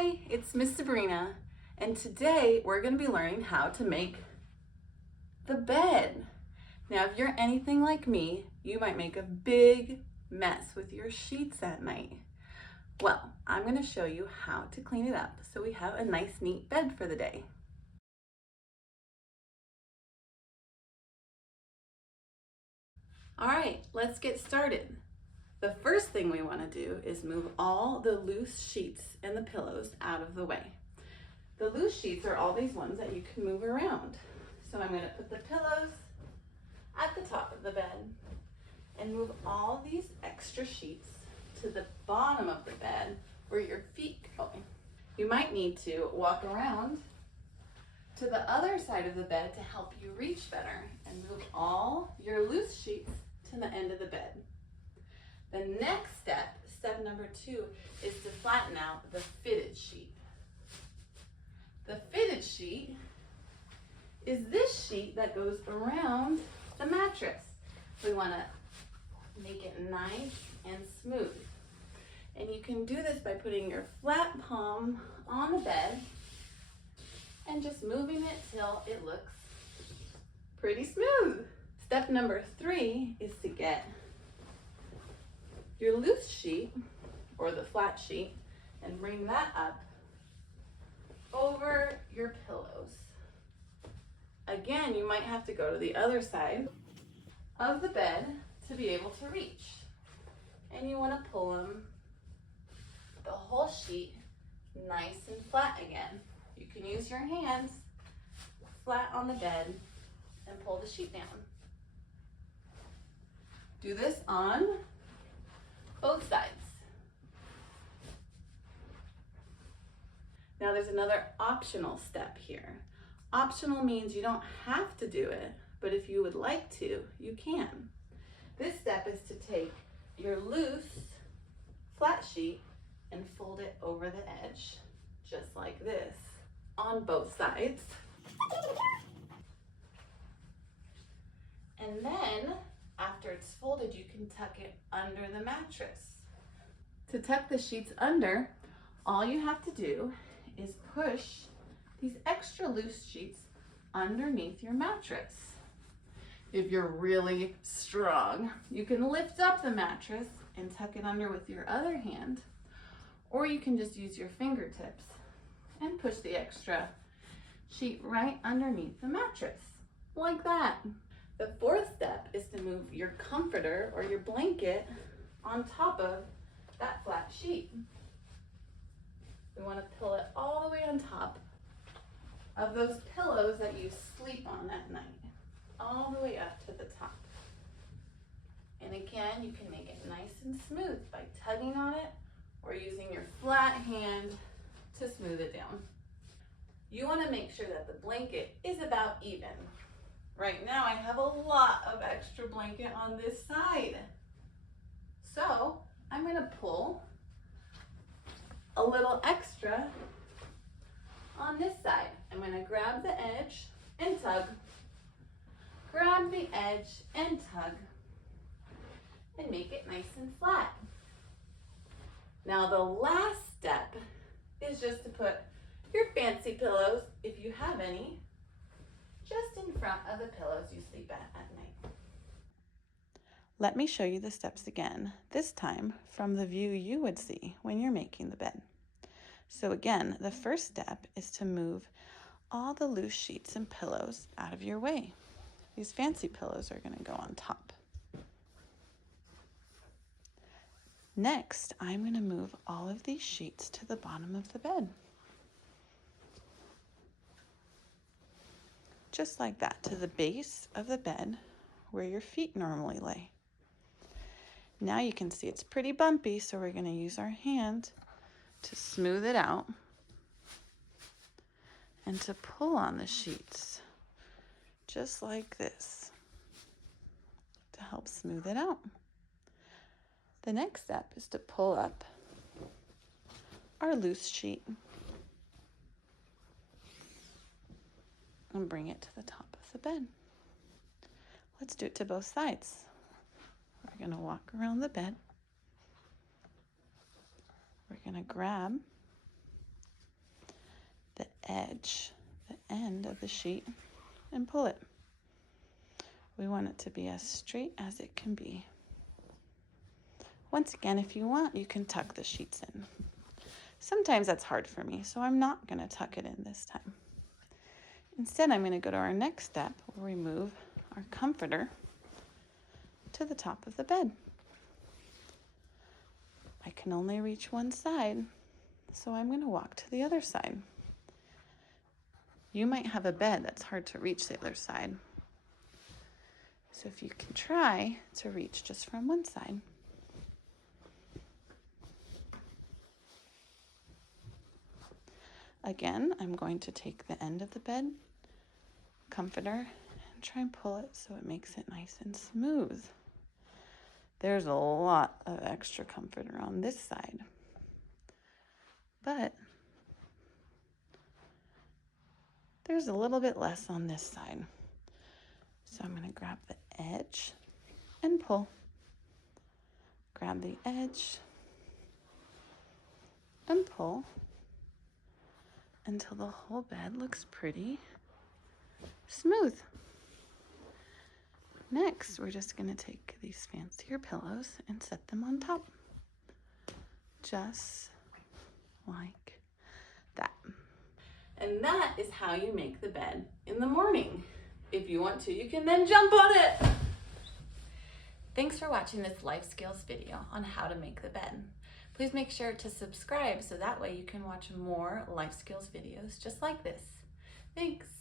Hi, it's Miss Sabrina, and today we're going to be learning how to make the bed. Now, if you're anything like me, you might make a big mess with your sheets at night. Well, I'm going to show you how to clean it up so we have a nice, neat bed for the day. All right, let's get started. The first thing we want to do is move all the loose sheets and the pillows out of the way. The loose sheets are all these ones that you can move around. So I'm going to put the pillows at the top of the bed and move all these extra sheets to the bottom of the bed where your feet go. You might need to walk around to the other side of the bed to help you reach better and move all your loose sheets to the end of the bed. The next step, step number 2, is to flatten out the fitted sheet. The fitted sheet is this sheet that goes around the mattress. We want to make it nice and smooth. And you can do this by putting your flat palm on the bed and just moving it till it looks pretty smooth. Step number 3 is to get your loose sheet or the flat sheet and bring that up over your pillows. Again, you might have to go to the other side of the bed to be able to reach. And you want to pull them, the whole sheet, nice and flat again. You can use your hands flat on the bed and pull the sheet down. Do this on both sides. Now there's another optional step here. Optional means you don't have to do it, but if you would like to, you can. This step is to take your loose flat sheet and fold it over the edge, just like this, on both sides. And then, after it's folded, you can tuck it under the mattress. To tuck the sheets under, all you have to do is push these extra loose sheets underneath your mattress. If you're really strong, you can lift up the mattress and tuck it under with your other hand, or you can just use your fingertips and push the extra sheet right underneath the mattress, like that. The 4th step is to move your comforter or your blanket on top of that flat sheet. We want to pull it all the way on top of those pillows that you sleep on at night, all the way up to the top. And again, you can make it nice and smooth by tugging on it or using your flat hand to smooth it down. You want to make sure that the blanket is about even. Right now I have a lot of extra blanket on this side. So I'm going to pull a little extra on this side. I'm going to grab the edge and tug, grab the edge and tug, and make it nice and flat. Now the last step is just to put your fancy pillows, if you have any, just in front of the pillows you sleep at night. Let me show you the steps again, this time from the view you would see when you're making the bed. So again, the first step is to move all the loose sheets and pillows out of your way. These fancy pillows are going to go on top. Next, I'm going to move all of these sheets to the bottom of the bed. Just like that, to the base of the bed where your feet normally lay. Now you can see it's pretty bumpy, so we're going to use our hand to smooth it out and to pull on the sheets, just like this, to help smooth it out. The next step is to pull up our loose sheet and bring it to the top of the bed. Let's do it to both sides. We're going to walk around the bed. We're going to grab edge, the end of the sheet, and pull it. We want it to be as straight as it can be. Once again, if you want, you can tuck the sheets in. Sometimes that's hard for me, so I'm not going to tuck it in this time. Instead, I'm going to go to our next step where we move our comforter to the top of the bed. I can only reach one side, so I'm going to walk to the other side. You might have a bed that's hard to reach the other side. So if you can try to reach just from one side. Again, I'm going to take the end of the bed comforter and try and pull it so it makes it nice and smooth. There's a lot of extra comforter on this side, but there's a little bit less on this side. So I'm going to grab the edge and pull. Grab the edge and pull until the whole bed looks pretty smooth. Next, we're just going to take these fancier pillows and set them on top, just like that. And that is how you make the bed in the morning. If you want to, you can then jump on it. Thanks for watching this life skills video on how to make the bed. Please make sure to subscribe so that way you can watch more life skills videos just like this. Thanks.